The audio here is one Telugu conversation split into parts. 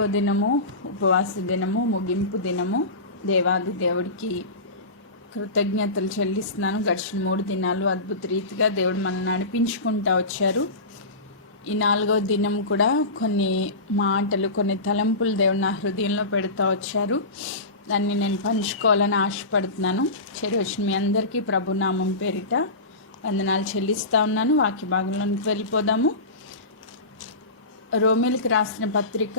4వ దినము ఉపవాస దినము, ముగింపు దినము. దేవాది దేవుడికి కృతజ్ఞతలు చెల్లిస్తున్నాను. గడిచిన 3 దినాలు అద్భుత రీతిగా దేవుడు మనల్ని నడిపించుకుంటూ వచ్చారు. ఈ 4వ దినం కూడా కొన్ని మాటలు, కొన్ని తలంపులు దేవుడు నా హృదయంలో పెడతా వచ్చారు. దాన్ని నేను పంచుకోవాలని ఆశపడుతున్నాను. వచ్చిన మీ అందరికీ ప్రభునామం పేరిట వందనాలు చెల్లిస్తూ ఉన్నాను. వాక్య భాగంలోనికి వెళ్ళిపోదాము. రోమీలకు రాసిన పత్రిక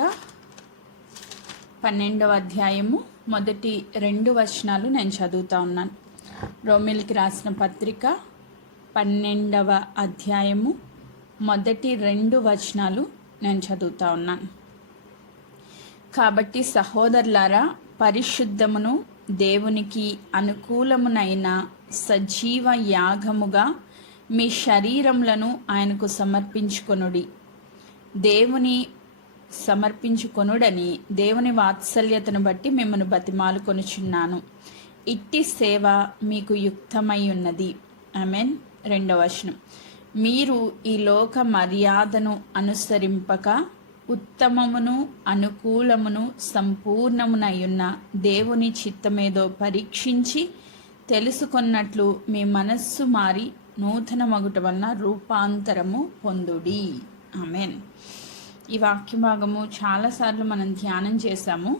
12వ అధ్యాయము మొదటి 2 వచనాలు నేను చదువుతా ఉన్నాను. రోమీలకు రాసిన పత్రిక 12వ అధ్యాయము మొదటి 2 వచనాలు నేను చదువుతా ఉన్నాను. కాబట్టి సహోదరులారా, పరిశుద్ధమును దేవునికి అనుకూలమునైన సజీవ యాగముగా మీ శరీరములను ఆయనకు సమర్పించుకొనుడి. దేవుని సమర్పించుకొనుడని దేవుని వాత్సల్యతను బట్టి మిమ్మల్ని బతిమాలుకొనుచున్నాను. ఇట్టి సేవ మీకు యుక్తమై ఉన్నది. ఆమేన్. 2వ వచనం, మీరు ఈ లోక మర్యాదను అనుసరింపక ఉత్తమమును అనుకూలమును సంపూర్ణమునయున్న దేవుని చిత్తమేదో పరీక్షించి తెలుసుకొన్నట్లు మీ మనస్సు మారి నూతన మగుట వలన రూపాంతరము పొందుడి. ఆమేన్. ఈ వాక్య భాగము చాలాసార్లు మనం ధ్యానం చేశాము.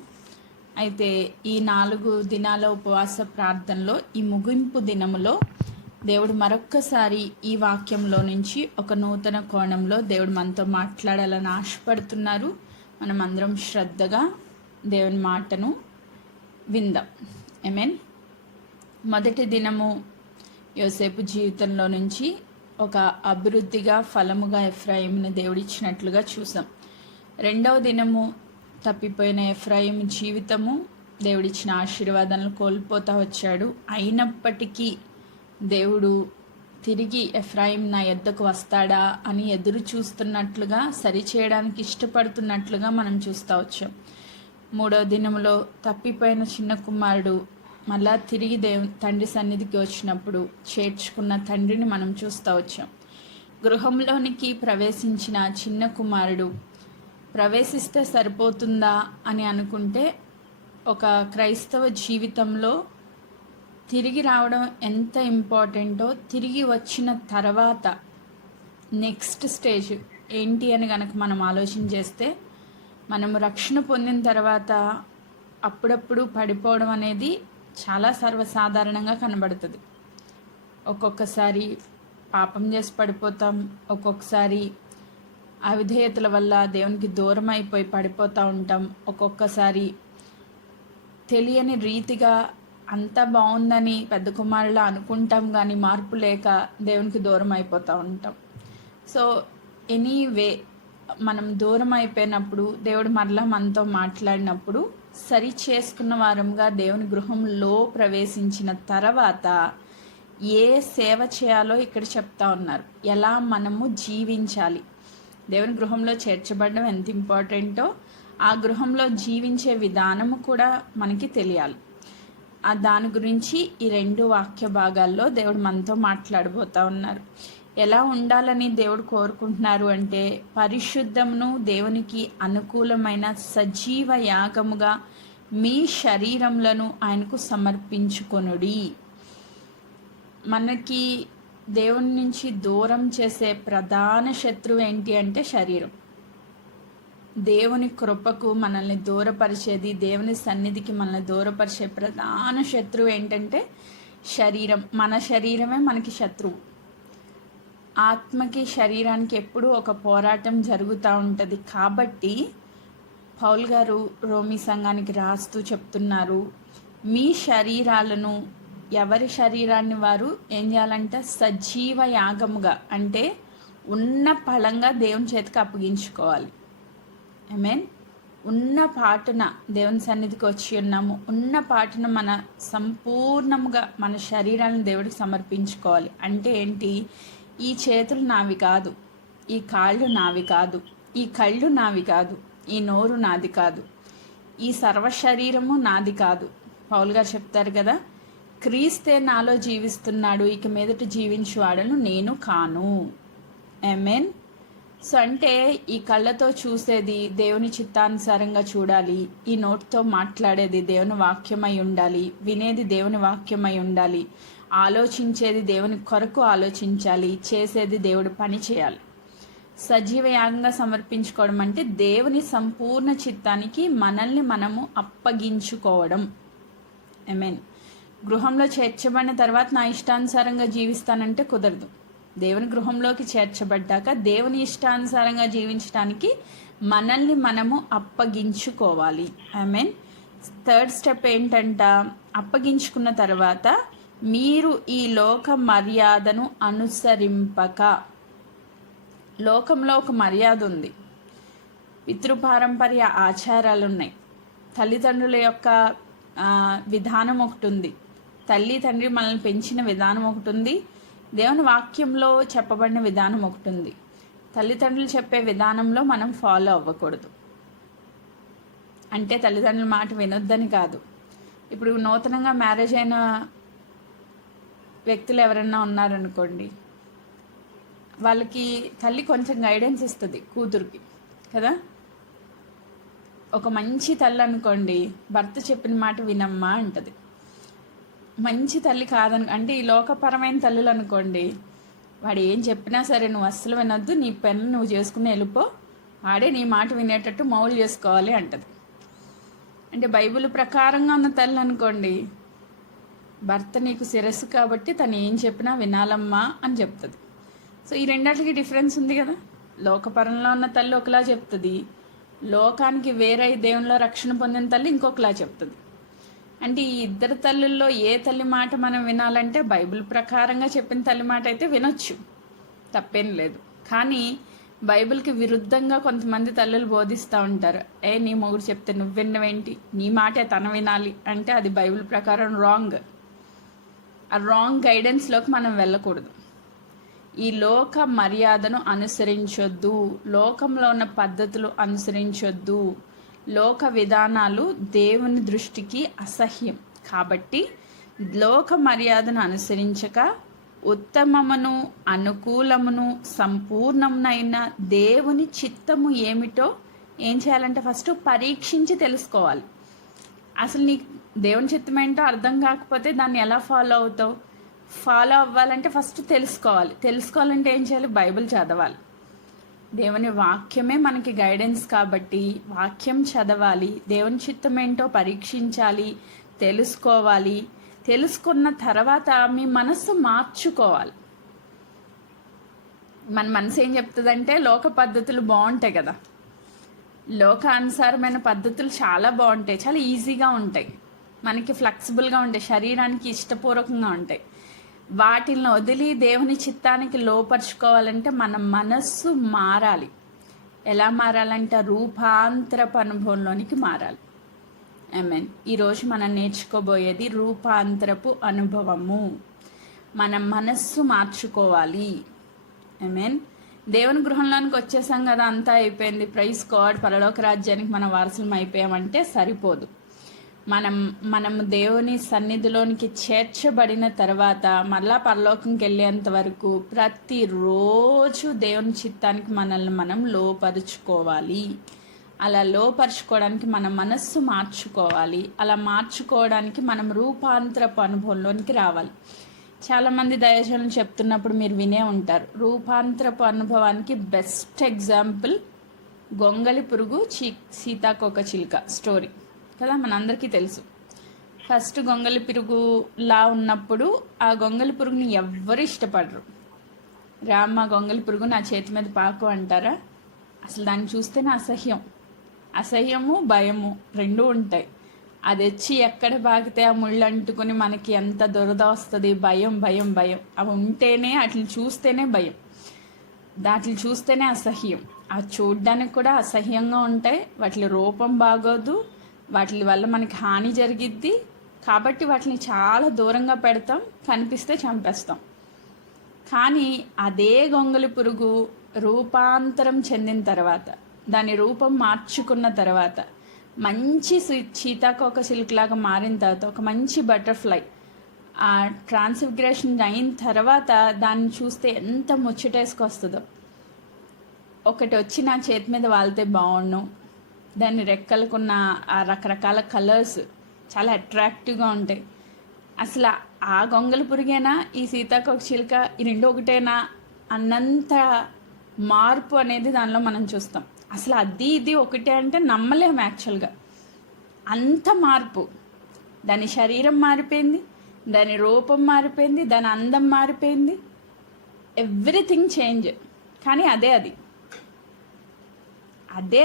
అయితే ఈ 4 దినాల ఉపవాస ప్రార్థనలో ఈ ముగింపు దినములో దేవుడు మరొక్కసారి ఈ వాక్యంలో నుంచి ఒక నూతన కోణంలో దేవుడు మనతో మాట్లాడాలని ఆశపడుతున్నారు. మనం అందరం శ్రద్ధగా దేవుని మాటను విందాం. ఆమేన్. మొదటి దినము యోసేపు జీవితంలో నుంచి ఒక అభివృద్ధిగా, ఫలముగా ఎఫ్రాయిమును దేవుడిచ్చినట్లుగా చూసాం. 2వ దినము తప్పిపోయిన ఎఫ్రాయిము జీవితము, దేవుడిచ్చిన ఆశీర్వాదాలను కోల్పోతా వచ్చాడు. అయినప్పటికీ దేవుడు తిరిగి ఎఫ్రాయిం నా యొద్దకు వస్తాడా అని ఎదురు చూస్తున్నట్లుగా, సరిచేయడానికి ఇష్టపడుతున్నట్లుగా మనం చూస్తూ వచ్చాం. 3వ దినములో తప్పిపోయిన చిన్న కుమారుడు మళ్ళా తిరిగి తండ్రి సన్నిధికి వచ్చినప్పుడు చేర్చుకున్న తండ్రిని మనం చూస్తూ వచ్చాం. గృహంలోనికి ప్రవేశించిన చిన్న కుమారుడు ప్రవేశిస్తే సరిపోతుందా అని అనుకుంటే, ఒక క్రైస్తవ జీవితంలో తిరిగి రావడం ఎంత ఇంపార్టెంటో, తిరిగి వచ్చిన తర్వాత నెక్స్ట్ స్టేజ్ ఏంటి అని కనుక మనం ఆలోచన చేస్తే, మనము రక్షణ పొందిన తర్వాత అప్పుడప్పుడు పడిపోవడం అనేది చాలా సర్వసాధారణంగా కనబడుతుంది. ఒక్కొక్కసారి పాపం చేసి పడిపోతాం, ఒక్కొక్కసారి అవిధేయతల వల్ల దేవునికి దూరం అయిపోయి పడిపోతూ ఉంటాం, ఒక్కొక్కసారి తెలియని రీతిగా అంతా బాగుందని పెద్ద కుమారులా అనుకుంటాం, కానీ మార్పు లేక దేవునికి దూరం అయిపోతూ ఉంటాం. సో ఎనీవే, మనం దూరం అయిపోయినప్పుడు దేవుడు మరలా మనతో మాట్లాడినప్పుడు సరి చేసుకున్న వారంగా దేవుని గృహంలో ప్రవేశించిన తర్వాత ఏ సేవ చేయాలో ఇక్కడ చెప్తా ఉన్నారు. ఎలా మనము జీవించాలి, దేవుని గృహంలో చేర్చబడడం ఎంత ఇంపార్టెంటో ఆ గృహంలో జీవించే విధానము కూడా మనకి తెలియాలి. దాని గురించి ఈ 2 వాక్య భాగాల్లో దేవుడు మనతో మాట్లాడబోతా ఉన్నారు. ఎలా ఉండాలని దేవుడు కోరుకుంటున్నారు అంటే, పరిశుద్ధమును దేవునికి అనుకూలమైన సజీవ యాగముగా మీ శరీరములను ఆయనకు సమర్పించుకొనుడి. మనకి దేవుని నుంచి దూరం చేసే ప్రధాన శత్రువు ఏంటి అంటే శరీరం. దేవుని కృపకు మనల్ని దూరపరిచేది, దేవుని సన్నిధికి మనల్ని దూరపరిచే ప్రధాన శత్రువు ఏంటంటే శరీరం. మన శరీరమే మనకి శత్రువు. ఆత్మకి, శరీరానికి ఎప్పుడూ ఒక పోరాటం జరుగుతూ ఉంటుంది. కాబట్టి పౌలు గారు రోమీ సంఘానికి రాస్తూ చెప్తున్నారు, మీ శరీరాలను, ఎవరి శరీరాన్ని వారు ఏం చేయాలంటే సజీవ యాగముగా, అంటే ఉన్న ఫలంగా దేవుని చేతికి అప్పగించుకోవాలి. ఆమేన్. ఉన్న పాటున దేవుని సన్నిధికి వచ్చి ఉన్నాము, ఉన్న పాటున మన సంపూర్ణముగా మన శరీరాలను దేవుడికి సమర్పించుకోవాలి. అంటే ఏంటి? ఈ చేతులు నావి కాదు, ఈ కాళ్ళు నావి కాదు, ఈ కళ్ళు నావి కాదు, ఈ నోరు నాది కాదు, ఈ సర్వ శరీరము నాది కాదు. పౌలు గారు చెప్తారు కదా, క్రీస్తే నాలో జీవిస్తున్నాడు, ఇక మీదట జీవించువాడను నేను కాను. ఆమేన్. సో అంటే ఈ కళ్ళతో చూసేది దేవుని చిత్తానుసారంగా చూడాలి, ఈ నోటితో మాట్లాడేది దేవుని వాక్యమై ఉండాలి, వినేది దేవుని వాక్యమై ఉండాలి, ఆలోచించేది దేవుని కొరకు ఆలోచించాలి, చేసేది దేవుడి పని చేయాలి. సజీవ యాగంగా సమర్పించుకోవడం అంటే దేవుని సంపూర్ణ చిత్తానికి మనల్ని మనము అప్పగించుకోవడం. ఐ గృహంలో చేర్చబడిన తర్వాత నా ఇష్టానుసారంగా జీవిస్తానంటే కుదరదు. దేవుని గృహంలోకి చేర్చబడ్డాక దేవుని ఇష్టానుసారంగా జీవించడానికి మనల్ని మనము అప్పగించుకోవాలి. థర్డ్ స్టెప్ ఏంటంట, అప్పగించుకున్న తర్వాత మీరు ఈ లోక మర్యాదను అనుసరింపక. లోకంలో ఒక మర్యాద ఉంది, పితృపారంపర్య ఆచారాలు ఉన్నాయి, తల్లిదండ్రుల యొక్క విధానం ఒకటి ఉంది, తల్లి తండ్రి మనల్ని పెంచిన విధానం ఒకటి ఉంది, దేవుని వాక్యంలో చెప్పబడిన విధానం ఒకటి ఉంది. తల్లిదండ్రులు చెప్పే విధానంలో మనం ఫాలో అవ్వకూడదు. అంటే తల్లిదండ్రుల మాట వినొద్దని కాదు. ఇప్పుడు నూతనంగా మ్యారేజ్ అయిన వ్యక్తులు ఎవరైనా ఉన్నారనుకోండి, వాళ్ళకి తల్లి కొంచెం గైడెన్స్ ఇస్తుంది కూతురికి కదా. ఒక మంచి తల్లి అనుకోండి, భర్త చెప్పిన మాట వినమ్మా అంటది. మంచి తల్లి అంటే ఈ లోకపరమైన తల్లులు అనుకోండి, వాడు ఏం చెప్పినా సరే నువ్వు అస్సలు వినొద్దు, నీ పని నువ్వు చేసుకుని వెళ్ళిపో, వాడే నీ మాట వినేటట్టు మౌలు చేసుకోవాలి అంటది. అంటే బైబిల్ ప్రకారంగా ఉన్న తల్లి అనుకోండి, భర్త నీకు శిరస్సు కాబట్టి తను ఏం చెప్పినా వినాలమ్మా అని చెప్తుంది. సో ఈ రెండాటికి డిఫరెన్స్ ఉంది కదా. లోకపరంలో ఉన్న తల్లి ఒకలా చెప్తుంది, లోకానికి వేరే దేవునిలో రక్షణ పొందిన తల్లి ఇంకొకలా చెప్తుంది. అంటే ఈ ఇద్దరు తల్లుల్లో ఏ తల్లి మాట మనం వినాలంటే బైబిల్ ప్రకారంగా చెప్పిన తల్లి మాట అయితే వినొచ్చు, తప్పేం లేదు. కానీ బైబిల్కి విరుద్ధంగా కొంతమంది తల్లులు బోధిస్తూ ఉంటారు. నీ మొగుడు చెప్తే నువ్వు విన్నవేంటి, నీ మాటే తన వినాలి అంటే అది బైబిల్ ప్రకారం రాంగ్. ఆ రాంగ్ గైడెన్స్లోకి మనం వెళ్ళకూడదు. ఈ లోక మర్యాదను అనుసరించొద్దు, లోకంలో ఉన్న పద్ధతులు అనుసరించొద్దు. లోక విధానాలు దేవుని దృష్టికి అసహ్యం. కాబట్టి లోక మర్యాదను అనుసరించక ఉత్తమమును అనుకూలమును సంపూర్ణమునైన దేవుని చిత్తము ఏమిటో ఏం చేయాలంటే ఫస్ట్ పరీక్షించి తెలుసుకోవాలి. అసలు నీకు దేవుని చిత్తం ఏంటో అర్థం కాకపోతే దాన్ని ఎలా ఫాలో అవుతావు? ఫాలో అవ్వాలంటే ఫస్ట్ తెలుసుకోవాలంటే ఏం చేయాలి? బైబిల్ చదవాలి. దేవుని వాక్యమే మనకి గైడెన్స్ కాబట్టి వాక్యం చదవాలి, దేవుని చిత్తం ఏంటో పరీక్షించాలి, తెలుసుకోవాలి. తెలుసుకున్న తర్వాత మీ మనస్సు మార్చుకోవాలి. మన మనసు ఏం చెప్తుందంటే లోక పద్ధతులు బాగుంటాయి కదా, లోకానుసారమైన పద్ధతులు చాలా బాగుంటాయి, చాలా ఈజీగా ఉంటాయి, మనకి ఫ్లెక్సిబుల్గా ఉంటాయి, శరీరానికి ఇష్టపూర్వకంగా ఉంటాయి. వాటిని వదిలి దేవుని చిత్తానికి లోపరుచుకోవాలంటే మన మనస్సు మారాలి. ఎలా మారాలంటే రూపాంతరపు అనుభవంలోనికి మారాలి. ఈరోజు మనం నేర్చుకోబోయేది రూపాంతరపు అనుభవము. మన మనస్సు మార్చుకోవాలి. దేవుని గృహంలోనికి వచ్చేసాం కదా, అంతా అయిపోయింది, ప్రైజ్ గాడ్, పరలోక రాజ్యానికి మన వారసులం అయిపోయామంటే సరిపోదు. మనము దేవుని సన్నిధిలోనికి చేర్చబడిన తర్వాత మళ్ళా పరలోకంకి వెళ్ళేంత వరకు ప్రతిరోజు దేవుని చిత్తానికి మనల్ని మనం లోపరుచుకోవాలి. అలా లోపరుచుకోవడానికి మన మనస్సు మార్చుకోవాలి. అలా మార్చుకోవడానికి మనం రూపాంతరపు అనుభవంలోనికి రావాలి. చాలామంది దైవజనులు చెప్తున్నప్పుడు మీరు వినే ఉంటారు. రూపాంతరపు అనుభవానికి బెస్ట్ ఎగ్జాంపుల్ గొంగలి పురుగు సీతాకోక చిలుక స్టోరీ కదా, మనందరికీ తెలుసు. ఫస్ట్ గొంగలి పురుగులా ఉన్నప్పుడు ఆ గొంగలి పురుగుని ఎవ్వరు ఇష్టపడరు. రామ్మ గొంగలి పురుగు నా చేతి మీద పాకు అంటారా? అసలు దాన్ని చూస్తేనే అసహ్యము భయము రెండూ ఉంటాయి. అది వచ్చి ఎక్కడ బాగితే ఆ ముళ్ళు అంటుకుని మనకి ఎంత దురద వస్తుంది. భయం భయం భయం అవి ఉంటేనే, వాటిని చూస్తేనే భయం, వాటిని చూస్తేనే అసహ్యం. అవి చూడ్డానికి కూడా అసహ్యంగా ఉంటాయి, వాటి రూపం బాగోదు, వాటి వల్ల మనకి హాని జరిగిద్ది. కాబట్టి వాటిని చాలా దూరంగా పెడతాం, కనిపిస్తే చంపేస్తాం. కానీ అదే గొంగలి పురుగు రూపాంతరం చెందిన తర్వాత, దాని రూపం మార్చుకున్న తర్వాత, మంచి సీతాకోక చిలుకలాగా మారిన తర్వాత, ఒక మంచి బటర్ఫ్లై ఆ ట్రాన్స్ఫిగరేషన్ అయిన తర్వాత దాన్ని చూస్తే ఎంత ముచ్చటేసుకొస్తుందో. ఒకటి వచ్చి నా చేతి మీద వాలితే బాగుండు. దాని రెక్కలకున్న ఆ రకరకాల కలర్స్ చాలా అట్రాక్టివ్గా ఉంటాయి. అసలు ఆ గొంగళి పురుగేనా ఈ సీతాకోక చిలుక, ఈ రెండు ఒకటేనా అన్నంత మార్పు అనేది దానిలో మనం చూస్తాం. అసలు అది ఇది ఒకటే అంటే నమ్మలేము యాక్చువల్గా. అంత మార్పు. దాని శరీరం మారిపోయింది, దాని రూపం మారిపోయింది, దాని అందం మారిపోయింది, ఎవ్రీథింగ్ చేంజ్. కానీ అదే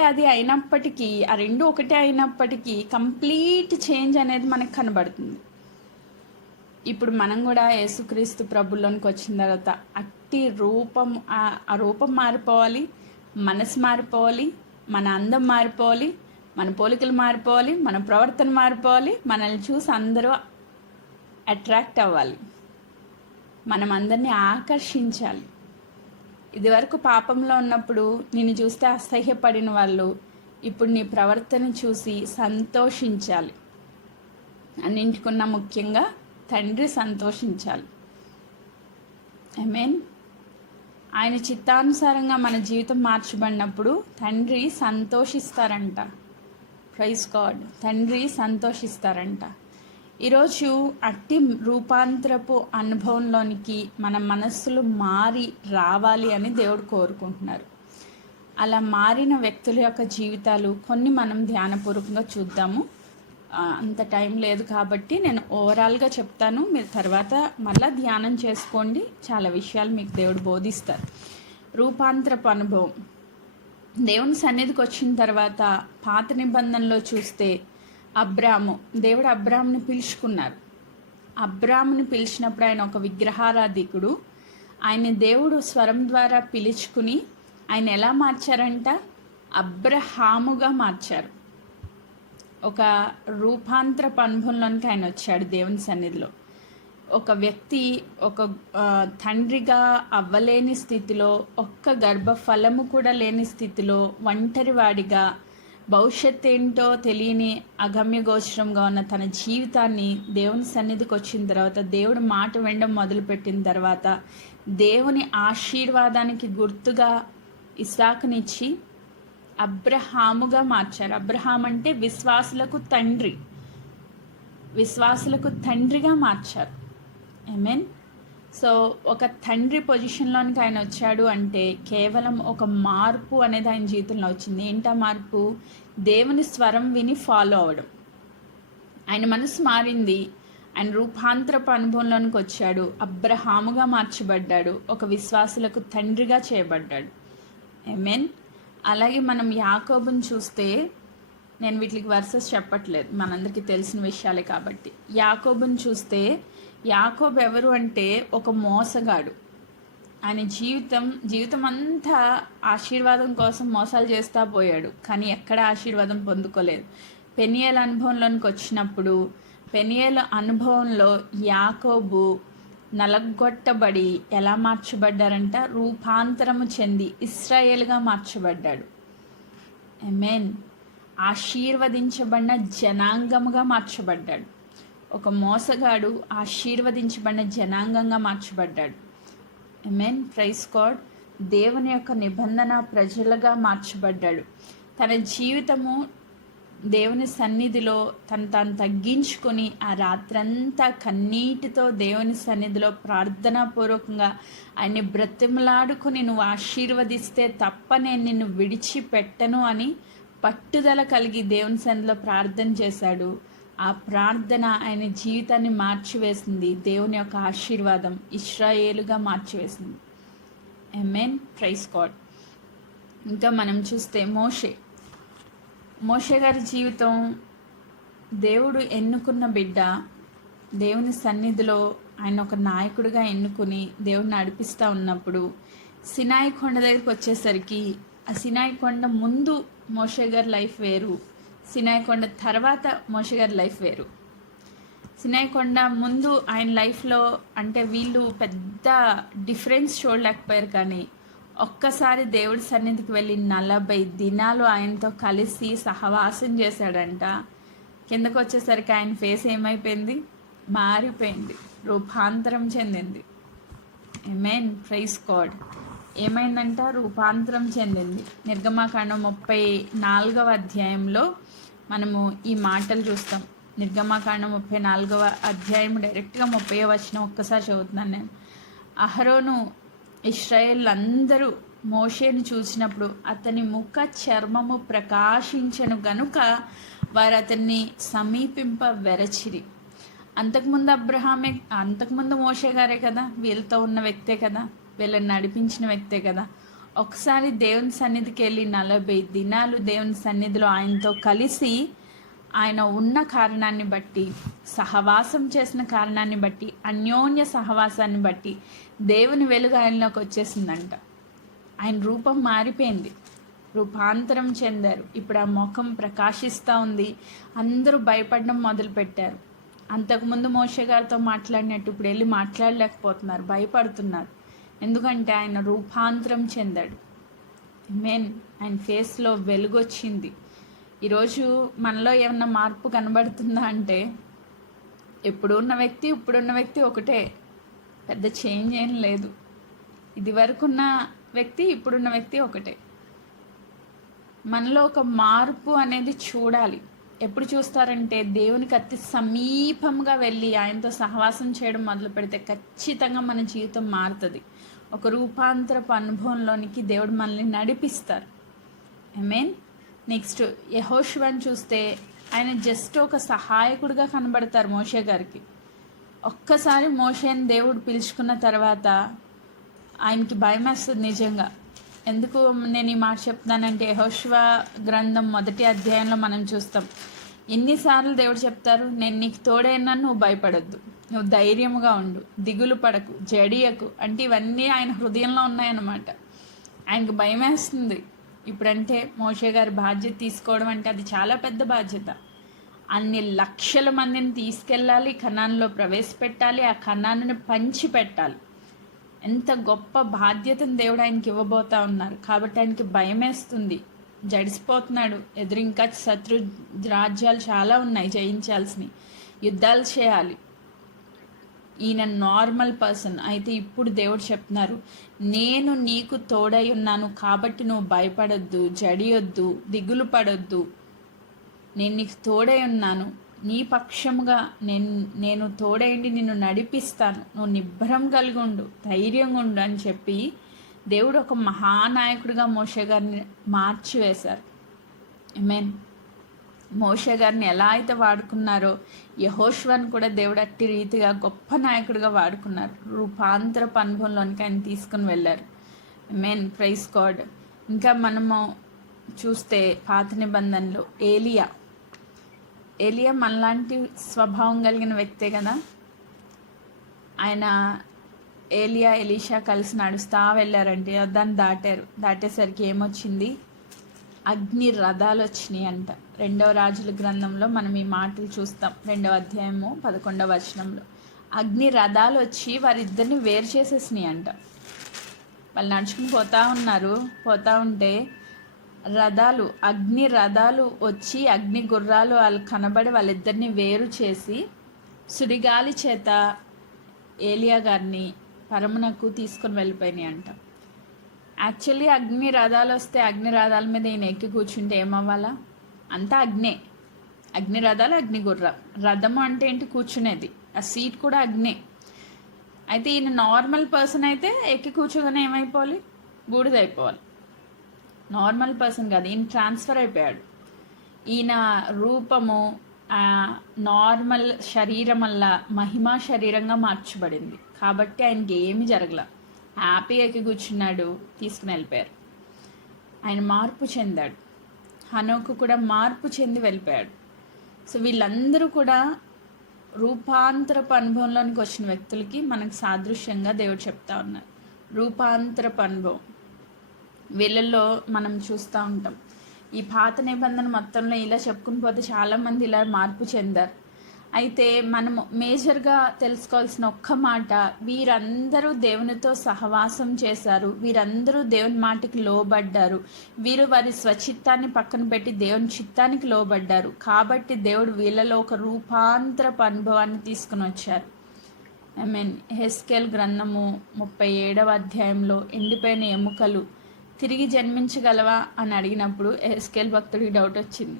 అది అయినప్పటికీ, ఆ రెండు ఒకటే అయినప్పటికీ కంప్లీట్ చేంజ్ అనేది మనకు కనబడుతుంది. ఇప్పుడు మనం కూడా యేసుక్రీస్తు ప్రభులోనికి వచ్చిన తర్వాత అట్టి రూపం, ఆ రూపం మారిపోవాలి, మనసు మారిపోవాలి, మన అందం మారిపోవాలి, మన పోలికలు మారిపోవాలి, మన ప్రవర్తన మారిపోవాలి, మనల్ని చూసి అందరూ అట్రాక్ట్ అవ్వాలి, మనం అందరినీ ఆకర్షించాలి. ఇదివరకు పాపంలో ఉన్నప్పుడు నిన్ను చూస్తే అసహ్యపడిన వాళ్ళు ఇప్పుడు నీ ప్రవర్తన చూసి సంతోషించాలి. అన్నింటికన్నా ముఖ్యంగా తండ్రి సంతోషించాలి. ఆమేన్. ఆయన చిత్తానుసారంగా మన జీవితం మార్చబడినప్పుడు తండ్రి సంతోషిస్తారంట. Praise God. తండ్రి సంతోషిస్తారంట. ఈరోజు అట్టి రూపాంతరపు అనుభవంలోనికి మన మనస్సులు మారి రావాలి అని దేవుడు కోరుకుంటున్నారు. అలా మారిన వ్యక్తుల యొక్క జీవితాలు కొన్ని మనం ధ్యానపూర్వకంగా చూద్దాము. అంత టైం లేదు కాబట్టి నేను ఓవరాల్గా చెప్తాను, మీరు తర్వాత మళ్ళీ ధ్యానం చేసుకోండి. చాలా విషయాలు మీకు దేవుడు బోధిస్తారు. రూపాంతరపు అనుభవం. దేవుని సన్నిధికి వచ్చిన తర్వాత పాత నిబంధనలో చూస్తే దేవుడు అబ్రాముని పిలుచుకున్నారు. అబ్రాముని పిలిచినప్పుడు ఆయన ఒక విగ్రహారాధికుడు. ఆయన దేవుడు స్వరం ద్వారా పిలుచుకుని ఆయన ఎలా మార్చారంట? అబ్రహాముగా మార్చారు. ఒక రూపాంతరపు అనుభవంలోనికి ఆయన వచ్చాడు దేవుని సన్నిధిలో. ఒక వ్యక్తి ఒక తండ్రిగా అవ్వలేని స్థితిలో, ఒక్క గర్భఫలము కూడా లేని స్థితిలో, ఒంటరివాడిగా, భవిష్యత్ ఏంటో తెలియని అగమ్యగోచరంగా ఉన్న తన జీవితాన్ని దేవుని సన్నిధికి వచ్చిన తర్వాత, దేవుడి మాట వినడం మొదలుపెట్టిన తర్వాత, దేవుని ఆశీర్వాదానికి గుర్తుగా ఇస్సాకునిచ్చి అబ్రహాముగా మార్చారు. అబ్రహాం అంటే విశ్వాసులకు తండ్రి, విశ్వాసులకు తండ్రిగా మార్చారు. ఆమేన్. సో ఒక తండ్రి పొజిషన్లోనికి ఆయన వచ్చాడు అంటే కేవలం ఒక మార్పు అనేది ఆయన జీవితంలో వచ్చింది. ఏంటా మార్పు? దేవుని స్వరం విని ఫాలో అవ్వడం. ఆయన మనసు మారింది. ఆయన రూపాంతరపు అనుభవంలోనికి వచ్చాడు. అబ్రహాముగా మార్చబడ్డాడు. ఒక విశ్వాసులకు తండ్రిగా చేయబడ్డాడు. ఆమేన్. అలాగే మనం యాకోబుని చూస్తే, నేను వీటికి వర్సెస్ చెప్పట్లేదు, మనందరికీ తెలిసిన విషయాలే కాబట్టి. యాకోబుని చూస్తే, యాకోబు ఎవరు అంటే ఒక మోసగాడు. ఆయన జీవితం అంతా ఆశీర్వాదం కోసం మోసాలు చేస్తూ పోయాడు, కానీ ఎక్కడ ఆశీర్వాదం పొందుకోలేదు. పెనియేలు అనుభవంలోనికి వచ్చినప్పుడు, పెనియేలు అనుభవంలో యాకోబు నలగొట్టబడి ఎలా మార్చబడ్డారంట? రూపాంతరము చెంది ఇశ్రాయేలుగా మార్చబడ్డాడు. ఆమేన్. ఆశీర్వదించబడిన జనాంగముగా మార్చబడ్డాడు. ఒక మోసగాడు ఆశీర్వదించబడిన జనాంగంగా మార్చబడ్డాడు. ఆమేన్. Praise God. దేవుని యొక్క నిబంధన ప్రజలుగా మార్చబడ్డాడు. తన జీవితము దేవుని సన్నిధిలో తాను తగ్గించుకొని ఆ రాత్రంతా కన్నీటితో దేవుని సన్నిధిలో ప్రార్థనాపూర్వకంగా ఆయన్ని బ్రతిమలాడుకుని, నువ్వు ఆశీర్వదిస్తే తప్ప నేను నిన్ను విడిచిపెట్టను అని పట్టుదల కలిగి దేవుని సన్నిధిలో ప్రార్థన చేశాడు. ఆ ప్రార్థన ఆయన జీవితాన్ని మార్చివేసింది. దేవుని యొక్క ఆశీర్వాదం ఇశ్రాయేలుగా మార్చివేసింది. ఆమేన్. Praise God. ఇంకా మనం చూస్తే మోషే గారి జీవితం, దేవుడు ఎన్నుకున్న బిడ్డ, దేవుని సన్నిధిలో ఆయన ఒక నాయకుడిగా ఎన్నుకుని దేవుడిని నడిపిస్తూ ఉన్నప్పుడు సినాయి కొండ దగ్గరికి వచ్చేసరికి, ఆ సినాయి కొండ ముందు మోషే గారి లైఫ్ వేరు, సినాయి కొండ తర్వాత మోషే గారి లైఫ్ వేరు. సినాయి కొండ ముందు ఆయన లైఫ్లో అంటే వీళ్ళు పెద్ద డిఫరెన్స్ చూడలేకపోయారు, కానీ ఒక్కసారి దేవుడి సన్నిధికి వెళ్ళి 40 దినాలు ఆయనతో కలిసి సహవాసం చేశాడంట. కిందకు వచ్చేసరికి ఆయన ఫేస్ ఏమైపోయింది? మారిపోయింది, రూపాంతరం చెందింది. ఆమేన్. Praise God. ఏమైందంట, రూపాంతరం చెందింది. నిర్గమాకాండం 34వ అధ్యాయంలో మనము ఈ మాటలు చూస్తాం. నిర్గమాకాండం 34వ అధ్యాయం డైరెక్ట్గా 30వ వచనం ఒక్కసారి చదువుతున్నాను నేను. అహరోను ఇశ్రాయేల్ అందరూ మోషేను చూసినప్పుడు అతని ముఖ చర్మము ప్రకాశించను గనుక వారు అతన్ని సమీపింప వెరచిరి. అంతకుముందు మోషే గారే కదా, వీళ్ళతో ఉన్న వ్యక్తే కదా, వీళ్ళని నడిపించిన వ్యక్తే కదా. ఒకసారి దేవుని సన్నిధికి వెళ్ళి 40 దినాలు దేవుని సన్నిధిలో ఆయనతో కలిసి ఆయన ఉన్న కారణాన్ని బట్టి, సహవాసం చేసిన కారణాన్ని బట్టి, అన్యోన్య సహవాసాన్ని బట్టి దేవుని వెలుగు ఆయనలోకి వచ్చేసిందంట. ఆయన రూపం మారిపోయింది, రూపాంతరం చెందారు. ఇప్పుడు ఆ ముఖం ప్రకాశిస్తూ ఉంది. అందరూ భయపడడం మొదలుపెట్టారు. అంతకుముందు మోషే గారితో మాట్లాడినట్టు ఇప్పుడు వెళ్ళి మాట్లాడలేకపోతున్నారు, భయపడుతున్నారు. ఎందుకంటే ఆయన రూపాంతరం చెందాడు. ఆయన ఫేస్లో వెలుగొచ్చింది. ఈరోజు మనలో ఏమన్నా మార్పు కనబడుతుందా అంటే, ఇప్పుడున్న వ్యక్తి ఒకటే, పెద్ద చేంజ్ ఏం లేదు. ఇది వరకున్న వ్యక్తి ఇప్పుడున్న వ్యక్తి ఒకటే. మనలో ఒక మార్పు అనేది చూడాలి. ఎప్పుడు చూస్తారంటే, దేవునికి అతి సమీపంగా వెళ్ళి ఆయనతో సహవాసం చేయడం మొదలు పెడితే ఖచ్చితంగా మన జీవితం మారుతుంది. ఒక రూపాంతరపు అనుభవంలోనికి దేవుడు మనల్ని నడిపిస్తారు. నెక్స్ట్ యెహోషువని చూస్తే ఆయన జస్ట్ ఒక సహాయకుడిగా కనబడతారు మోషే గారికి. ఒక్కసారి మోషేని దేవుడు పిలుచుకున్న తర్వాత ఆయనకి భయం వేస్తుంది నిజంగా. ఎందుకు నేను ఈ మాట చెప్తున్నానంటే, యెహోషువ గ్రంథం 1వ అధ్యాయంలో మనం చూస్తాం, ఎన్నిసార్లు దేవుడు చెప్తారు, నేను నీకు తోడైనాను, నువ్వు భయపడొద్దు, నువ్వు ధైర్యంగా ఉండు, దిగులు పడకు, జడియకు. అంటే ఇవన్నీ ఆయన హృదయంలో ఉన్నాయన్నమాట. ఆయనకు భయం వేస్తుంది. ఇప్పుడంటే మోషే గారి బాధ్యత తీసుకోవడం అంటే అది చాలా పెద్ద బాధ్యత. అన్ని లక్షల మందిని తీసుకెళ్ళాలి, కనానులో ప్రవేశపెట్టాలి, ఆ కనానుని పంచి పెట్టాలి. ఎంత గొప్ప బాధ్యతను దేవుడు ఆయనకి ఇవ్వబోతా ఉన్నారు. కాబట్టి ఆయనకి భయం వేస్తుంది, జడిసిపోతున్నాడు. ఎదురు ఇంకా శత్రు రాజ్యాలు చాలా ఉన్నాయి జయించాల్సినవి, యుద్ధాలు చేయాలి. ఈయన నార్మల్ పర్సన్. అయితే ఇప్పుడు దేవుడు చెప్తున్నారు, నేను నీకు తోడై ఉన్నాను కాబట్టి నువ్వు భయపడొద్దు, జడియొద్దు, దిగులు పడొద్దు. నేను నీకు తోడై ఉన్నాను, నీ పక్షముగా నేను తోడైండి నిన్ను నడిపిస్తాను, నువ్వు నిబ్బరం కలిగి ఉండు, ధైర్యంగా ఉండు అని చెప్పి దేవుడు ఒక మహానాయకుడిగా మోషే గారిని మార్చివేశారు. మోషే గారిని ఎలా అయితే వాడుకున్నారో యెహోషువను కూడా దేవుడు అట్టి రీతిగా గొప్ప నాయకుడిగా వాడుకున్నారు. రూపాంతరపు అనుభవంలోనికి ఆయన తీసుకుని వెళ్ళారు. Praise God. ఇంకా మనము చూస్తే పాత నిబంధనలో ఏలియా మనలాంటి స్వభావం కలిగిన వ్యక్తే కదా. ఆయన ఎలీషా కలిసి నడుస్తూ వెళ్ళారంటే దాన్ని దాటేసరికి ఏమొచ్చింది, అగ్ని రథాలు వచ్చినాయి అంట. 2వ రాజుల గ్రంథంలో మనం ఈ మాటలు చూస్తాం. 2వ అధ్యాయము 11వ వచనంలో అగ్ని రథాలు వచ్చి వారిద్దరిని వేరు చేసేసినాయి అంట. వాళ్ళు నడుచుకుని పోతా ఉంటే అగ్ని రథాలు వచ్చి అగ్ని గుర్రాలు వాళ్ళు కనబడి వాళ్ళిద్దరిని వేరు చేసి సుడిగాలి చేత ఏలియా గారిని పరమునకు తీసుకొని వెళ్ళిపోయినాయి అంట. యాక్చువల్లీ అగ్ని రథాలు వస్తే అగ్ని రథాల మీద ఈయన ఎక్కి కూర్చుంటే ఏమవ్వాలా? అంతా అగ్ని రథాలు, అగ్ని గుర్ర. రథము అంటే ఏంటి? కూర్చునేది. ఆ సీట్ కూడా అగ్నే. అయితే ఈయన నార్మల్ పర్సన్ అయితే ఎక్కి కూర్చోగానే ఏమైపోవాలి? బూడిదైపోవాలి. నార్మల్ పర్సన్ కాదు, ఈయన ట్రాన్స్ఫర్ అయిపోయాడు. ఈయన రూపము నార్మల్ శరీరం వల్ల మహిమా శరీరంగా మార్చబడింది. కాబట్టి ఆయనకి ఏమి జరగల, హ్యాపీగా ఎక్కి కూర్చున్నాడు, తీసుకుని వెళ్ళిపోయారు. ఆయన మార్పు చెందాడు. హనోకు కూడా మార్పు చెంది వెళ్ళిపోయాడు. సో వీళ్ళందరూ కూడా రూపాంతరపు అనుభవంలోనికి వచ్చిన వ్యక్తులకి మనకు సాదృశ్యంగా దేవుడు చెప్తా ఉన్నారు. రూపాంతరపు అనుభవం వీళ్ళల్లో మనం చూస్తూ ఉంటాం. ఈ పాత నిబంధన మొత్తంలో ఇలా చెప్పుకుని పోతే చాలామంది ఇలా మార్పు చెందారు. అయితే మనము మేజర్గా తెలుసుకోవాల్సిన ఒక్క మాట, వీరందరూ దేవునితో సహవాసం చేశారు, వీరందరూ దేవుని మాటకి లోబడ్డారు, వీరు వారి స్వచిత్తాన్ని పక్కన పెట్టి దేవుని చిత్తానికి లోబడ్డారు. కాబట్టి దేవుడు వీళ్ళలో ఒక రూపాంతరపు అనుభవాన్ని తీసుకుని వచ్చారు. హెస్కేల్ గ్రంథము 37వ అధ్యాయంలో ఎండిపోయిన ఎముకలు తిరిగి జన్మించగలవా అని అడిగినప్పుడు హెస్కేల్ భక్తుడికి డౌట్ వచ్చింది.